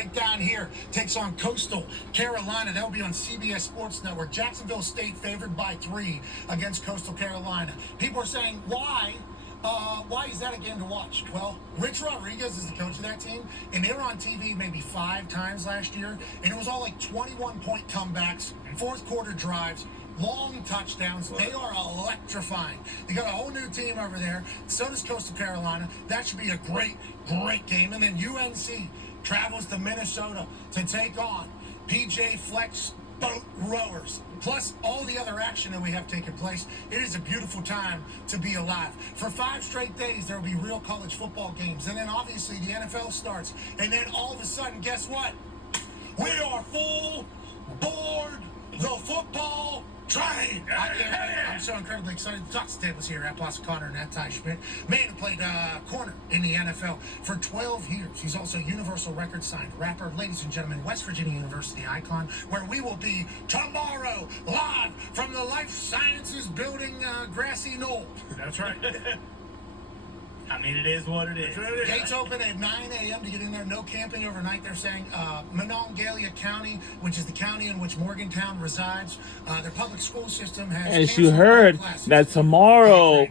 Down here takes on Coastal Carolina. That will be on CBS Sports Network. Jacksonville State favored by 3 against Coastal Carolina. People are saying, why is that a game to watch? Well, Rich Rodriguez is the coach of that team, and they were on TV maybe 5 times last year, and it was all like 21-point comebacks, fourth quarter drives, long touchdowns. They are electrifying. They got a whole new team over there. So does Coastal Carolina. That should be a great game. And then UNC travels to Minnesota to take on PJ Flex boat rowers, plus all the other action that we have taking place. It is a beautiful time to be alive. For 5 straight days, there will be real college football games. And then obviously the NFL starts. And then all of a sudden, guess what? We are full board the football train. I'm so incredibly excited. The Talks Tables here at Boston Connor and at Ty Schmidt. Man who played corner in the NFL for 12 years. He's also Universal Record signed rapper. Ladies and gentlemen, West Virginia University icon, where we will be tomorrow live from the Life Sciences Building, Grassy Knoll. That's right. I mean, it is what it is. Gates open at 9 a.m. to get in there. No camping overnight, they're saying. Monongalia County, which is the county in which Morgantown resides, their public school system has... As you heard, that tomorrow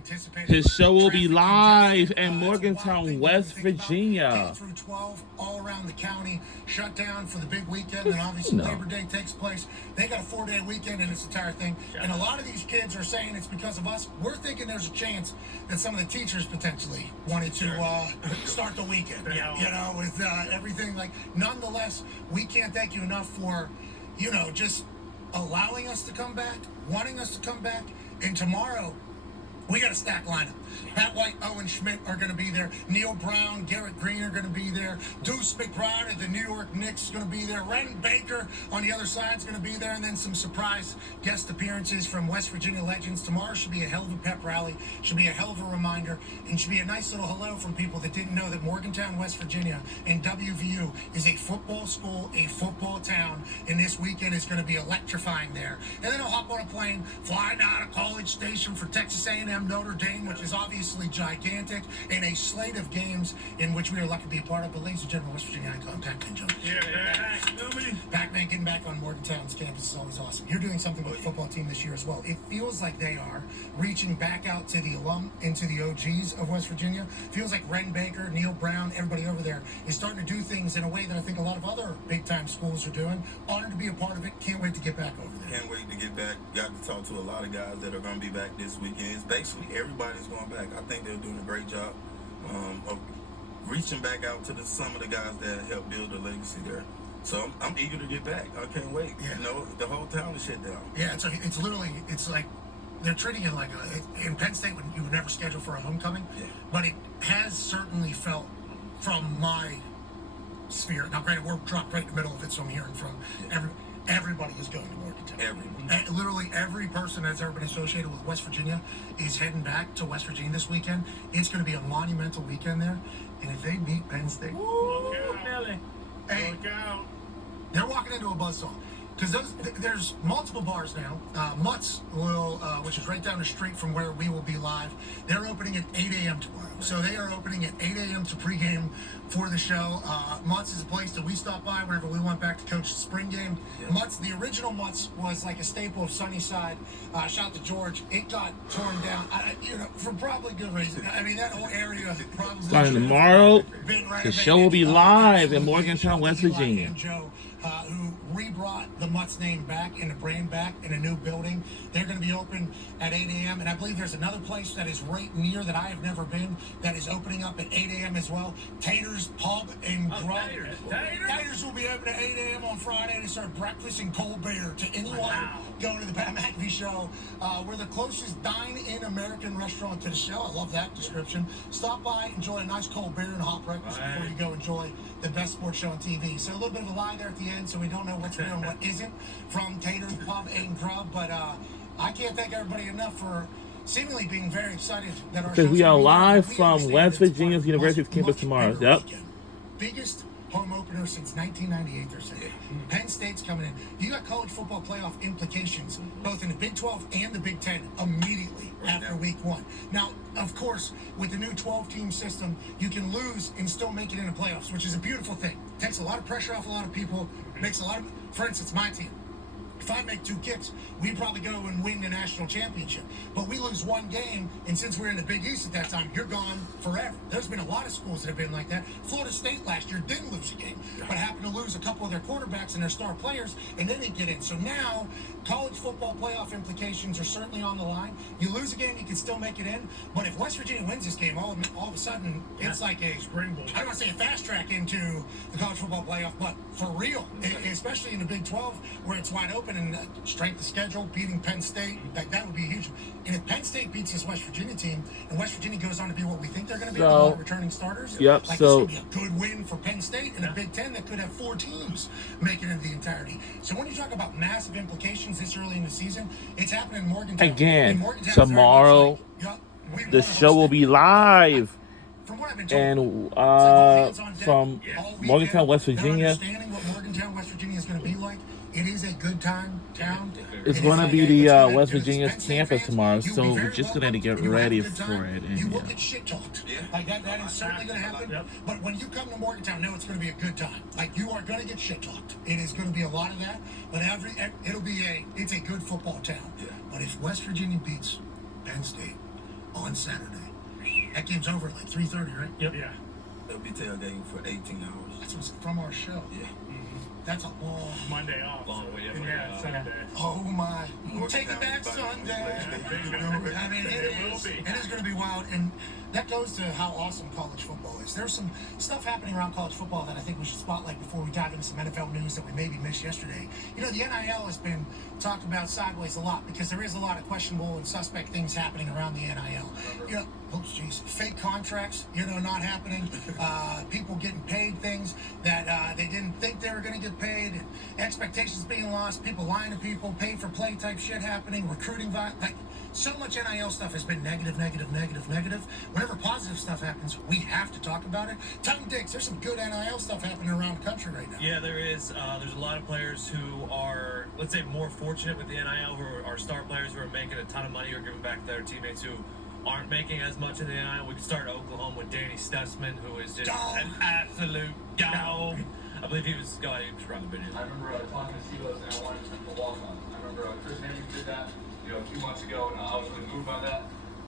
his show will be live in Morgantown, West Virginia. K through 12, all around the county, shut down for the big weekend, and obviously Labor Day takes place. They got a 4-day weekend in this entire thing, and a lot of these kids are saying it's because of us. We're thinking there's a chance that some of the teachers potentially wanted to start the weekend, with everything. Like, nonetheless, we can't thank you enough for, just allowing us to come back, wanting us to come back, and tomorrow, we got a stacked lineup. Pat White, Owen Schmidt are going to be there. Neil Brown, Garrett Green are going to be there. Deuce McBride of the New York Knicks is going to be there. Ren Baker on the other side is going to be there. And then some surprise guest appearances from West Virginia legends. Tomorrow should be a hell of a pep rally. Should be a hell of a reminder. And should be a nice little hello from people that didn't know that Morgantown, West Virginia and WVU is a football school, a football town. And this weekend is going to be electrifying there. And then I'll hop on a plane, fly down to College Station for Texas A&M Notre Dame, which is obviously gigantic, and a slate of games in which we are lucky to be a part of. But ladies and gentlemen, West Virginia icon Pac-Man Jones. Pac-Man getting back on Morgantown's campus is always awesome. You're doing something with the football team this year as well. It feels like they are reaching back out to the alum and to the OGs of West Virginia. Feels like Ren Baker, Neil Brown, everybody over there is starting to do things in a way that I think a lot of other big-time schools are doing. Honored to be a part of it. Can't wait to get back over there. Can't wait to get back. Got to talk to a lot of guys that are going to be back this weekend. It's basically everybody's going back. I think they're doing a great job of reaching back out to some of the guys that helped build the legacy there. So I'm eager to get back. I can't wait. Yeah. The whole town is shut down. Yeah, it's literally, it's like they're treating it like in Penn State when you would never schedule for a homecoming. Yeah. But it has certainly felt from my sphere. Now, granted, we're dropped right in the middle of it, so I'm hearing from everybody is going to Morgantown. Everybody. Literally every person that's ever been associated with West Virginia is heading back to West Virginia this weekend. It's going to be a monumental weekend there. And if they beat Penn State, they're walking into a buzzsaw. Because there's multiple bars now. Mutts will, which is right down the street from where we will be live. They're opening at 8 a.m. tomorrow. So they are opening at 8 a.m. to pregame for the show. Mutts is a place that we stop by whenever we went back to coach the spring game. Yeah. Mutts, the original Mutts was like a staple of Sunnyside. Shout out to George. It got torn down, for probably good reason. I mean, that whole area probably... Starting tomorrow, the show will be live in Morgantown, West Virginia. Joe, who rebrought the Mutts name back and the brand back in a new building. They're going to be open at 8 a.m. And I believe there's another place that is right near that I have never been that is opening up at 8 a.m. as well. Tater's Pub and Grub. Taters will be open at 8 a.m. on Friday to serve breakfast and cold beer to anyone going to the Pat McAfee show. We're the closest dine-in American restaurant to the show. I love that description. Stop by, enjoy a nice cold beer and a hot breakfast before you go enjoy the best sports show on TV. So a little bit of a lie there at the end, so we don't know what's real and what isn't from Tater's Pub and Grub. But I can't thank everybody enough for seemingly being very excited that our because we are live from West Virginia's University's campus tomorrow. Yep. Biggest home opener since 1998, they're saying. Penn State's coming in. You got college football playoff implications, both in the Big 12 and the Big 10, immediately after week 1. Now, of course, with the new 12-team system, you can lose and still make it into playoffs, which is a beautiful thing. Takes a lot of pressure off a lot of people, makes a lot of, for instance, my team. If I make 2 kicks, we probably go and win the national championship. But we lose 1 game, and since we're in the Big East at that time, you're gone forever. There's been a lot of schools that have been like that. Florida State last year didn't lose a game, but happened to lose a couple of their quarterbacks and their star players, and then they get in. So now, college football playoff implications are certainly on the line. You lose a game, you can still make it in. But if West Virginia wins this game, all of a sudden, it's like a springboard. I don't want to say a fast track into the college football playoff, but for real, especially in the Big 12, where it's wide open and strength of schedule, beating Penn State, that would be huge. And if Penn State beats this West Virginia team, and West Virginia goes on to be what we think they're going to be, with a lot of returning starters, yep, like so this would be a good win for Penn State in a Big 10 that could have 4 teams making it the entirety. So when you talk about massive implications this early in the season, it's happening in Morgantown. again, And Morgantown's very much tomorrow, like, yeah, we the wanna show host will it. be live. From what I've been told, And it's like all hands on deck from all weekend. Morgantown, West They're Virginia, understanding what Morgantown, West Virginia is going to be like. It is a good town. it's It going to is be like the it's gonna- West it's Virginia's Penn State campus fans, tomorrow, you'll so be we're very just going to welcome. get You'll have a ready good for time. it. You And will yeah. get shit talked. Yeah. Like that is certainly going to happen. Yep. But when you come to Morgantown, know it's going to be a good time. Like you are going to get shit talked. It is going to be a lot of that. But it's a good football town. Yeah. But if West Virginia beats Penn State on Saturday, that game's over at like 3:30, right? Yep. Yeah. They'll be tailgating for 18 hours. That's what's from our show. Yeah. That's a long. Monday off. Long way, yeah, Yeah, Monday Sunday. Oh my! More Take it back time, Sunday. everybody. I mean, It will be. it is going to be wild, and that goes to how awesome college football is. There's some stuff happening around college football that I think we should spotlight before we dive into some NFL news that we maybe missed yesterday. You know, the NIL has been talked about sideways a lot because there is a lot of questionable and suspect things happening around the NIL. You know, oops, jeez, fake contracts, not happening. People getting paid things that they didn't think they were going to get paid, and expectations being lost, people lying to people, pay for play type shit happening, recruiting like so much NIL stuff has been negative. Whenever positive stuff happens, we have to talk about it. Tom Dix, there's some good NIL stuff happening around the country right now. Yeah, there is. There's a lot of players who are, let's say, more fortunate with the NIL, who are star players who are making a ton of money or giving back to their teammates who aren't making as much in the NIL. We can start at Oklahoma with Danny Stutzman, who is just Dog. an absolute dog. I believe he was going to run the video. I remember talking to Silas and I wanted him to walk on. I remember Chris Hemmings did that, a few months ago, and I was really moved by that.